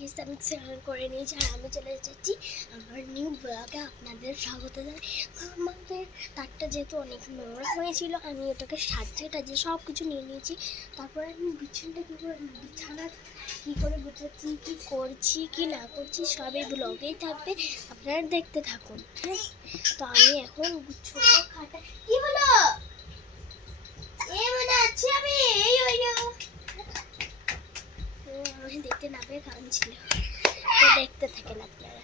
গেছে, আমি স্নান করে নিয়েছি আর আমি চলে এসেছি আমার নিউ ব্লগে আপনাদের স্বাগত জানাই। আমাদের তারটা যেহেতু অনেক নোংরা হয়েছিল, আমি ওটাকে সাজিয়ে টাজিয়ে সব কিছু নিয়ে নিয়েছি। তারপরে আমি বিছানাটা বিছানা কী করে গুছাচ্ছি, কী করছি কি না করছি সবই ব্লগেই থাকবে, আপনারা দেখতে থাকুন। হ্যাঁ, তো আমি এখন গুছবো খাটা। কি হলো? মনে আছে আমি আমি দেখতে না পেয়ে কাঁদছিল, তো দেখতে থাকেন আপনারা।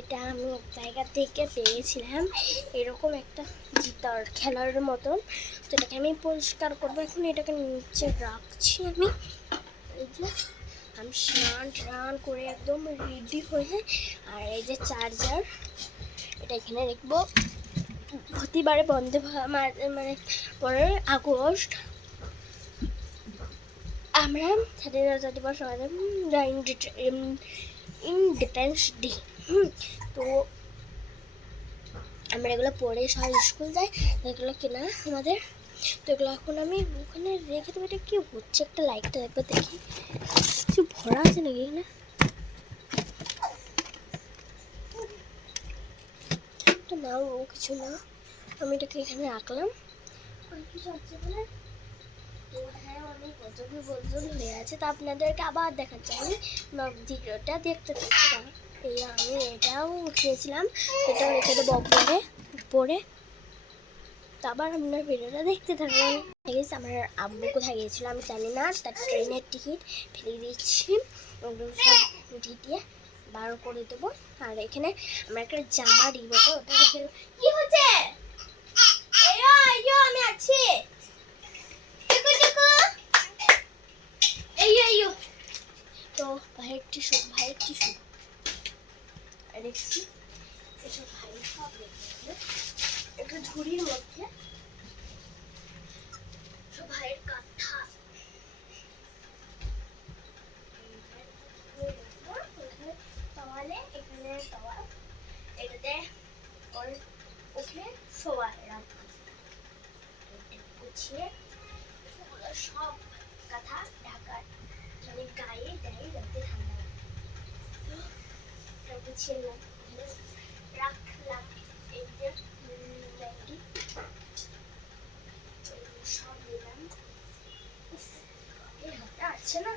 এটা আমি এক জায়গা থেকে পেয়েছিলাম এরকম একটা জিতার খেলার মতন, তো এটাকে আমি পরিষ্কার করবো। এখন এটাকে নিচে রাখছি আমি। এই যে আমি স্নান করে একদম রেডি হয়ে, আর এই যে চার্জার, এটা এখানে রাখবো। প্রতিবারে বন্ধে মানে 15 আগস্ট আমরা স্বাধীনতা দিবস ইন্ডিপেন্ডেন্স ডে, তো আমরা এগুলো পরে সবাই স্কুল যাই, এগুলো কেনা আমাদের। তো এগুলো এখন আমি ওখানে রেখে দেবো। এটা কি হচ্ছে, একটা লাইটটা দেখবো, দেখি কিছু ভরা আছে নাকি না। তো না, ও কিছু না, আমি এটাকে এখানে রাখলাম। আর কিছু আছে বলে তো হ্যাঁ, অনেক বদল হয়ে আছে, তা আপনাদেরকে আবার দেখাচ্ছি। আমি ভিডিওটা দেখতে থাকতাম। এই আমি এটাও উঠিয়েছিলাম, এটাও রেখে দেবো পরে। তো আবার আপনার ভিডিওটা দেখতে থাকবেন। আমার আব্বু কোথায় গিয়েছিল আমি জানি না, তার ট্রেনের টিকিট ফেলে দিচ্ছি, ওগুলো সব দিয়ে বার করে দেবো। আর এখানে আমার একটা জামা রিমোট, ওটা রেখে কি হচ্ছে, আমি আছি। তো ভাইয়ের টিস্যু রেখেছি, এসব ভাই সব রেখেছে একটা ঝুড়ির মধ্যে, সব ভাইয়ের কাঁথা। এখানে টাওয়াল, এটাতে উঠে শোয়া রাখবো, গুছিয়ে সব কাঁথা ঢাকার, মানে গায়ে দেয় যাতে ঠান্ডা গুছিয়ে রাখলাম। এই যে সব নিলাম, আছে না।